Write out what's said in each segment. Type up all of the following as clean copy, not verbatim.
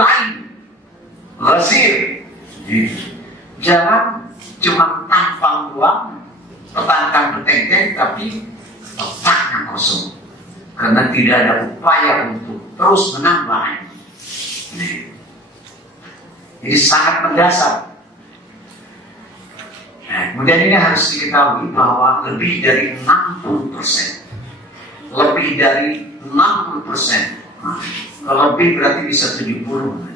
lain, ghazir. Jangan cuma tampang doang, petantang petenteng, tapi otaknya kosong, karena tidak ada upaya untuk terus menambah. Jadi sangat mendasar. Nah, kemudian ini harus diketahui bahwa lebih dari 60%, lebih dari 60%, kalau lebih berarti bisa 70%.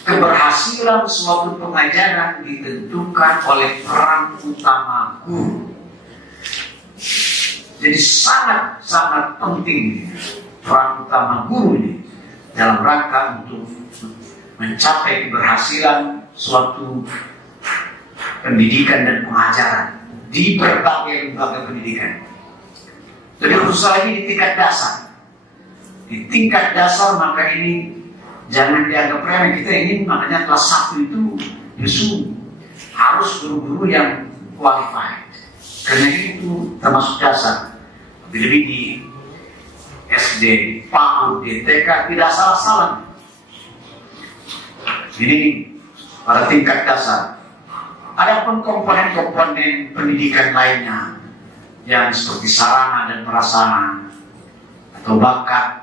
Keberhasilan suatu pengajaran ditentukan oleh peran utama guru. Jadi sangat penting peran utama guru ini dalam rangka untuk mencapai keberhasilan suatu pendidikan dan pengajaran di berbagai lembaga pendidikan. Jadi khusus lagi di tingkat dasar. Di tingkat dasar maka ini jangan dianggap remeh. Kita ingin makanya kelas 1 itu justru harus guru-guru yang qualified, karena itu termasuk dasar. Lebih di SD, PAUD, di TK tidak salah-salah. Ini pada tingkat dasar. Adapun komponen-komponen pendidikan lainnya yang seperti sarana dan prasarana atau bakat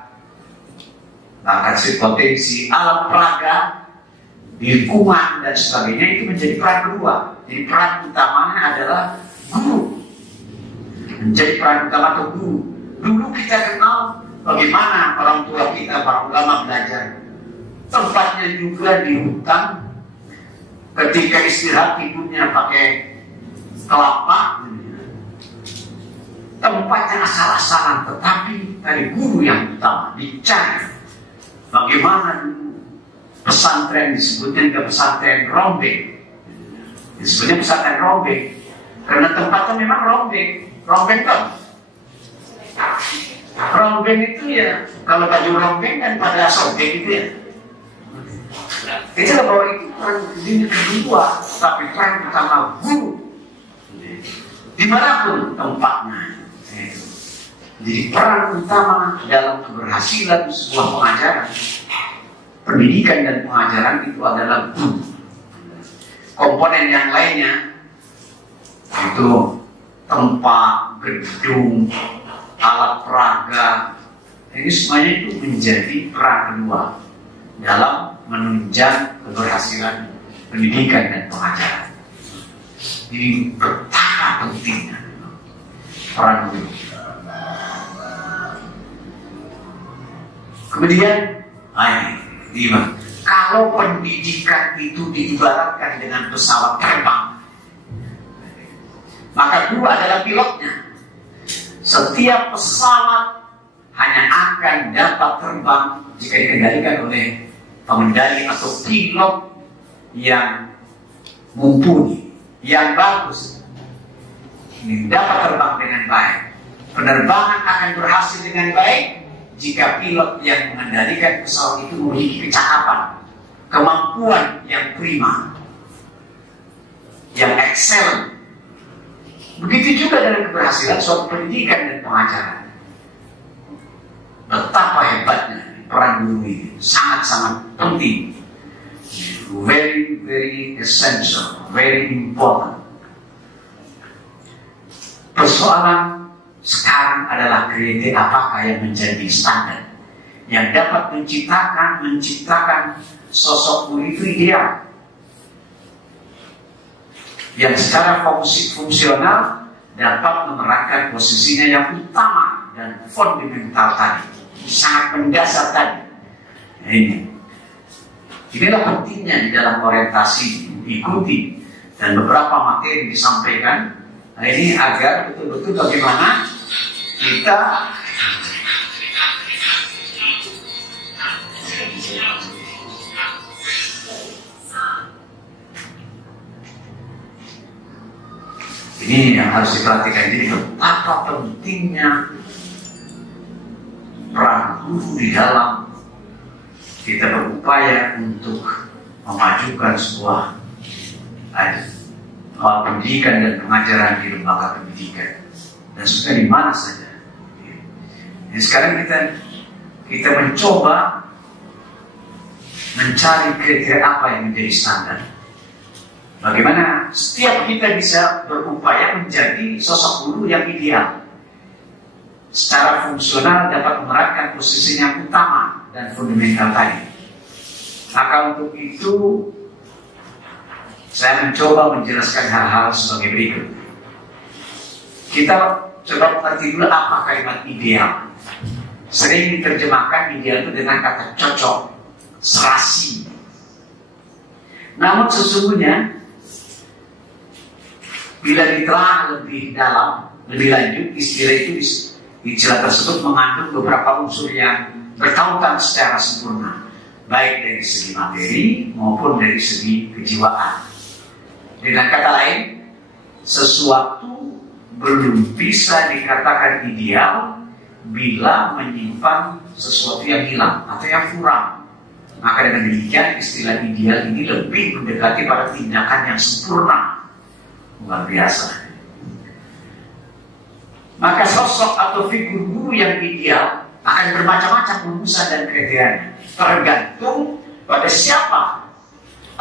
potensi, alam peraga, lingkungan dan sebagainya, itu menjadi peran kedua. Jadi peran utamanya adalah guru. Menjadi peran utama atau guru. Dulu kita kenal bagaimana orang tua kita, para ulama belajar. Tempatnya juga di hutan. Ketika istirahat ibunya pakai kelapa. Tempatnya asal-asalan, tetapi dari guru yang utama dicari. Bagaimana pesantren disebutnya juga pesantren rombeng. Disebutnya pesantren rombeng karena tempatnya memang rombeng. Rombeng kan? Rombeng itu ya, kalau baju rombeng kan pada sobek gitu ya. Itulah bahwa itu peran ini kedua, tapi peran utama guru dimanapun tempatnya. Jadi peran utama dalam keberhasilan sebuah pengajaran, pendidikan dan pengajaran itu adalah guru. Komponen yang lainnya itu tempat, gedung, alat peraga, ini semuanya itu menjadi peran kedua dalam menunjang keberhasilan pendidikan dan pengajaran. Jadi betapa pentingnya peran guru. Kemudian, kalau pendidikan itu diibaratkan dengan pesawat terbang, maka guru adalah pilotnya. Setiap pesawat hanya akan dapat terbang jika dikendalikan oleh pengendali atau pilot yang mumpuni, yang bagus, dapat terbang dengan baik. Penerbangan akan berhasil dengan baik jika pilot yang mengendalikan pesawat itu memiliki kecakapan, kemampuan yang prima, yang excellent. Begitu juga dengan keberhasilan suatu pendidikan dan pengajaran. Betapa hebatnya peran guru ini, sangat-sangat penting, very essential, very important. Persoalan sekarang adalah kriteria apakah yang menjadi standar yang dapat menciptakan sosok guru itu ideal, yang secara fungsional dapat memerankan posisinya yang utama dan fundamental tadi, sangat mendasar tadi. Inilah pentingnya di dalam orientasi diikuti dan beberapa materi disampaikan. Nah, ini agar betul-betul bagaimana kita ini yang harus diperhatikan. Jadi betapa pentingnya peran guru di dalam kita berupaya untuk memajukan sebuah pendidikan dan pengajaran di lembaga pendidikan dan sudah di mana saja. Jadi sekarang kita mencoba mencari kriteria apa yang menjadi standar. Bagaimana setiap kita bisa berupaya menjadi sosok guru yang ideal, secara fungsional dapat memerankan posisi yang utama dan fundamental tadi. Maka untuk itu saya mencoba menjelaskan hal-hal sebagai berikut. Kita coba mengerti dulu apa kalimat ideal. Sering diterjemahkan ideal itu dengan kata cocok, serasi. Namun sesungguhnya bila ditelah lebih dalam, lebih lanjut, istilah tersebut mengandung beberapa unsur yang bertautan secara sempurna, baik dari segi materi maupun dari segi kejiwaan. Dengan kata lain, sesuatu belum bisa dikatakan ideal bila menyimpan sesuatu yang hilang atau yang kurang. Maka dengan demikian istilah ideal ini lebih mendekati pada tindakan yang sempurna, luar biasa. Maka sosok atau figur guru yang ideal akan bermacam-macam rumusan dan kriterianya, tergantung pada siapa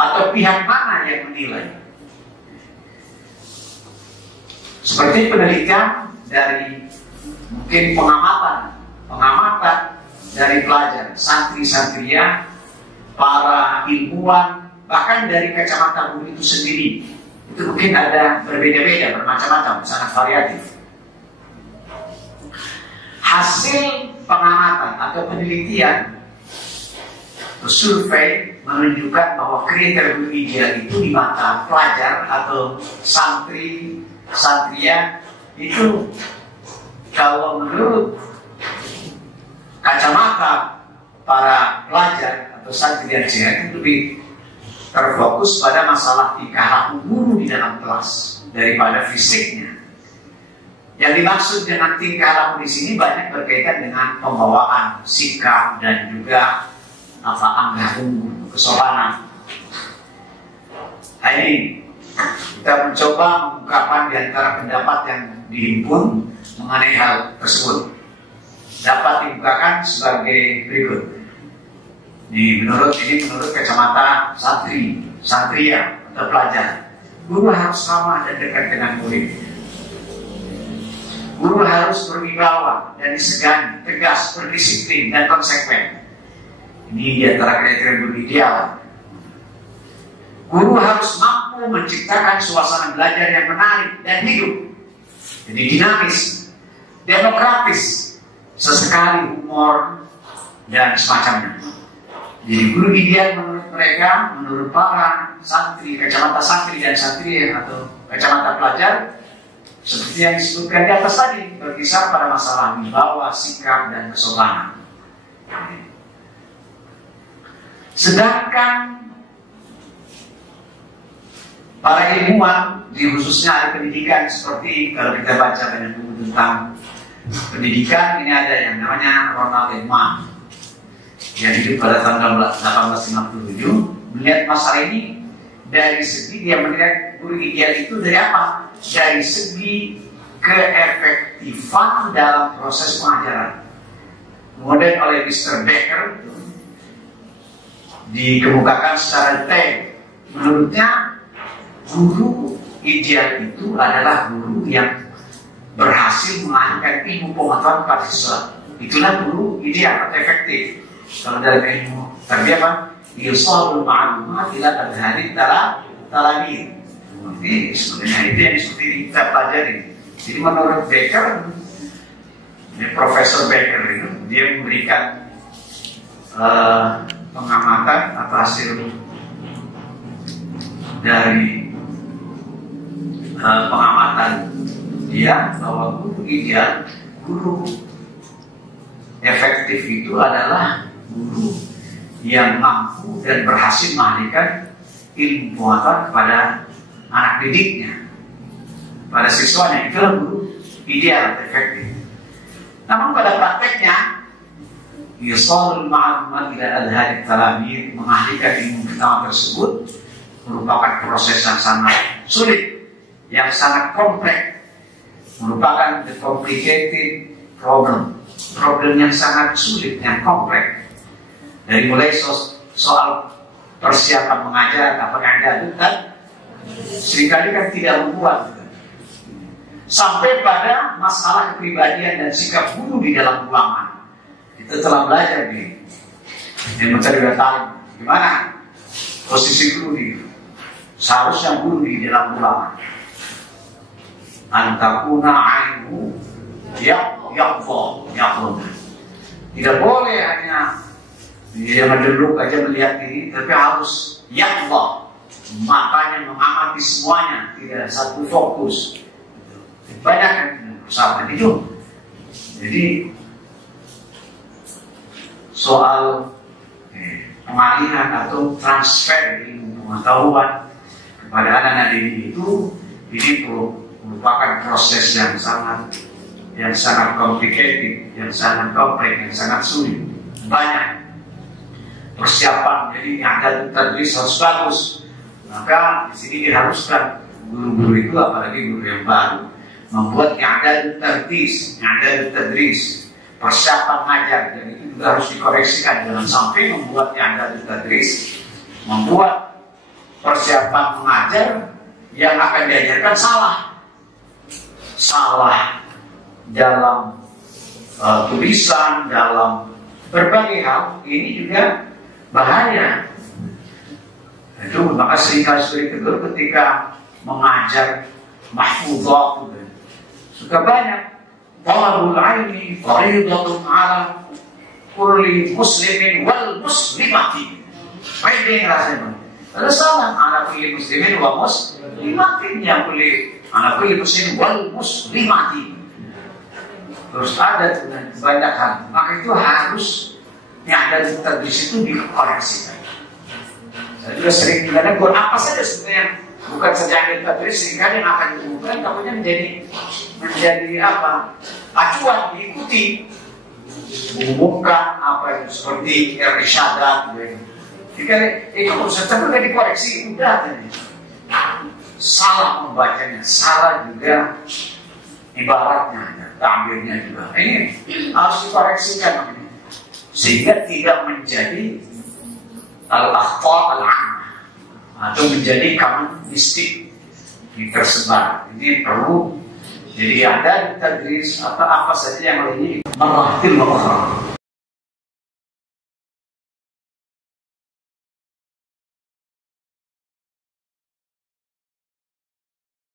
atau pihak mana yang menilai. Seperti penelitian dari mungkin pengamatan dari pelajar, santri-santria, para ilmuwan, bahkan dari kacamata guru itu sendiri. Itu mungkin ada berbeda-beda, bermacam-macam, sangat variatif. Hasil pengamatan atau penelitian atau survei menunjukkan bahwa kriteria guru ideal itu di mata pelajar atau santria itu, kalau menurut kacamata para pelajar atau santri dan santri itu lebih terfokus pada masalah tingkah laku guru di dalam kelas daripada fisiknya. Yang dimaksud dengan tingkah laku di sini banyak berkaitan dengan pembawaan, sikap, dan juga anggah umum, kesopanan. Nah, ini kita mencoba mengungkapkan di antara pendapat yang dihimpun mengenai hal tersebut. Dapat dibukakan sebagai berikut. Menurut kacamata santria atau pelajar, guru harus ramah dan dekat dengan murid. Guru harus berwibawa dan disegani, tegas, berdisiplin, dan konsekuen. Ini di antara kriteria guru ideal. Guru harus mampu menciptakan suasana belajar yang menarik dan hidup, jadi dinamis, demokratis, sesekali humor, dan semacamnya. Jadi guru ideal menurut mereka, menurut para santri, kacamata santri dan santri atau kacamata pelajar, seperti yang disebutkan di atas tadi, berkisar pada masalah wibawa, sikap, dan kesopanan. Sedangkan para ilmuwan, di khususnya ahli pendidikan, seperti kalau kita baca banyak buku tentang pendidikan, ini ada yang namanya Ronald Emmons yang hidup pada tahun 1857, melihat masalah ini dari segi, dia melihat guru ideal itu dari apa? Dari segi keefektifan dalam proses pengajaran. Kemudian oleh Mr. Becker dikemukakan secara detail. Menurutnya guru ideal itu adalah guru yang berhasil mengajarkan ilmu pengetahuan kepada siswa. Itulah guru ideal atau efektif. Kalau dalam ilmu tarbiyah apa? Yusalul ma'lumat ila adhari talamid. Ini sebenarnya itu yang seperti kita pelajari. Jadi menurut Becker, Profesor Becker itu, dia memberikan pengamatan atau hasil dari pengamatan dia bahwa guru ideal, guru efektif itu adalah guru yang mampu dan berhasil mengalihkan ilmu pengetahuan kepada anak didiknya, pada siswanya. Itulah guru ideal, efektif. Namun pada prakteknya, yusalul ma'lumat ila adhari talamid, mengalihkan ilmu pertama tersebut merupakan proses yang sangat sulit, yang sangat kompleks, merupakan the complicated problem yang sangat sulit, yang kompleks. Dari mulai soal persiapan mengajar, apa ada itu kan seringkali kan tidak membuat. Sampai pada masalah kepribadian dan sikap guru di dalam ruangan. Kita telah belajar di materi talim. Gimana posisi guru di seharusnya guru di dalam ruangan. Antakuna ainu yaqwa. Tidak boleh hanya dia mendeluk aja melihat ini, tapi harus yaqwa, matanya mengamati semuanya, tidak satu fokus. Banyak kan persamaan itu. Jadi soal pengalihan atau transfer ilmu pengetahuan kepada anak-anak didik itu, ini merupakan proses yang sangat complicated, yang sangat kompleks, yang sangat sulit. Banyak persiapan, jadi yang ada tadris harus bagus. Maka di sini diharuskan guru-guru itu, apalagi guru yang baru, membuat yang ada tadris, persiapan ngajar, dan itu juga harus dikoreksikan. Jangan sampai membuat yang ada tadris, membuat persiapan mengajar yang akan diajarkan salah dalam tulisan, dalam berbagai hal. Ini juga bahaya. Itu maka seringkali tegur ketika mengajar mahfudhah, suka banyak talabul ilmi fariidatun ala kulli muslimin wal muslimati. Pede rasanya. Ada salah, ala kulli muslimin wa muslimatin, yang boleh ala kulli muslimin wal muslimati. Terus ada banyak hal. Maka itu harus yang ada di situ dikoreksikan. Saya juga sering kadang apa saja sebenarnya bukan saja yang tadris, sehingga yang akan ditemukan takutnya menjadi apa? Acuan diikuti. Mengumumkan apa itu seperti irsyadat gitu. Jika itu Ustaz udah dikoreksi, udah tadi. Salah membacanya, salah juga ibaratnya, tampilnya juga. Ini harus dikoreksikan sehingga tidak menjadi al-akhta' al-'ammah atau menjadi common mistake tersebar. Ini perlu. Jadi ada tadris atau apa saja yang lainnya meratil wa